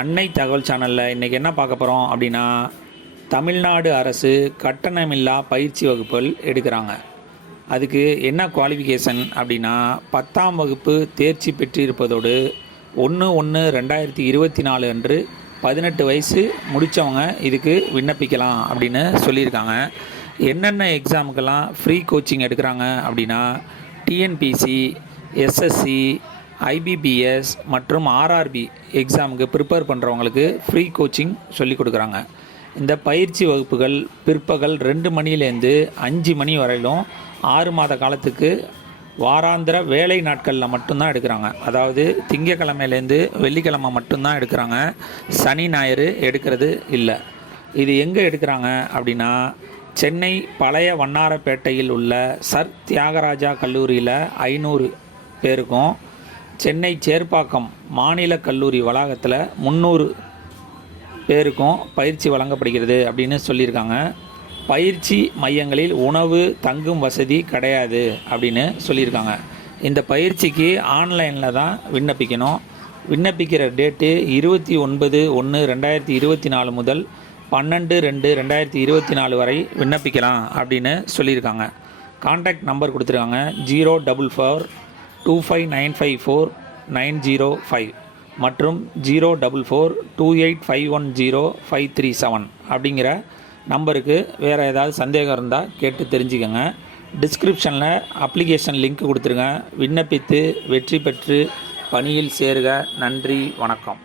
அன்னை தகவல் சேனலில் இன்றைக்கி என்ன பார்க்க போகிறோம் அப்படின்னா, தமிழ்நாடு அரசு கட்டணமில்லா பயிற்சி வகுப்புகள் எடுக்கிறாங்க. அதுக்கு என்ன குவாலிஃபிகேஷன் அப்படின்னா, 10ஆம் வகுப்பு தேர்ச்சி பெற்றிருப்பதோடு 1/1/2024 அன்று 18 வயசு முடித்தவங்க இதுக்கு விண்ணப்பிக்கலாம் அப்படின்னு சொல்லியிருக்காங்க. என்னென்ன எக்ஸாமுக்கெல்லாம் ஃப்ரீ கோச்சிங் எடுக்கிறாங்க அப்படின்னா, டிஎன்பிசி, எஸ்எஸ்சி, ஐபிபிஎஸ் மற்றும் ஆர்ஆர்பி எக்ஸாமுக்கு ப்ரிப்பேர் பண்ணுறவங்களுக்கு ஃப்ரீ கோச்சிங் சொல்லி கொடுக்குறாங்க. இந்த பயிற்சி வகுப்புகள் பிற்பகல் 2 மணிலேருந்து 5 மணி வரையிலும் 6 மாத காலத்துக்கு வாராந்திர வேலை நாட்களில் மட்டும்தான் எடுக்கிறாங்க. அதாவது திங்கக்கிழமையிலேருந்து வெள்ளிக்கிழமை மட்டும்தான் எடுக்கிறாங்க. சனி ஞாயிறு எடுக்கிறது இல்லை. இது எங்கே எடுக்கிறாங்க அப்படின்னா, சென்னை பழைய வண்ணாரப்பேட்டையில் உள்ள சர் தியாகராஜா கல்லூரியில் 500 பேருக்கும், சென்னை சேப்பாக்கம் மாநில கல்லூரி வளாகத்தில் 300 பேருக்கும் பயிற்சி வழங்கப்படுகிறது அப்படின்னு சொல்லியிருக்காங்க. பயிற்சி மையங்களில் உணவு தங்கும் வசதி கிடையாது அப்படின்னு சொல்லியிருக்காங்க. இந்த பயிற்சிக்கு ஆன்லைனில் தான் விண்ணப்பிக்கணும். விண்ணப்பிக்கிற டேட்டு 29/1/2024 முதல் 12/2/2024 வரை விண்ணப்பிக்கலாம் அப்படின்னு சொல்லியிருக்காங்க. கான்டாக்ட் நம்பர் கொடுத்துருக்காங்க 04425949005 மற்றும் 04428510537 அப்படிங்கிற நம்பருக்கு வேறு ஏதாவது சந்தேகம் இருந்தால் கேட்டு தெரிஞ்சுக்கோங்க. டிஸ்கிரிப்ஷனில் அப்ளிகேஷன் லிங்க் கொடுத்துருங்க. விண்ணப்பித்து வெற்றி பெற்று பணியில் சேருக. நன்றி, வணக்கம்.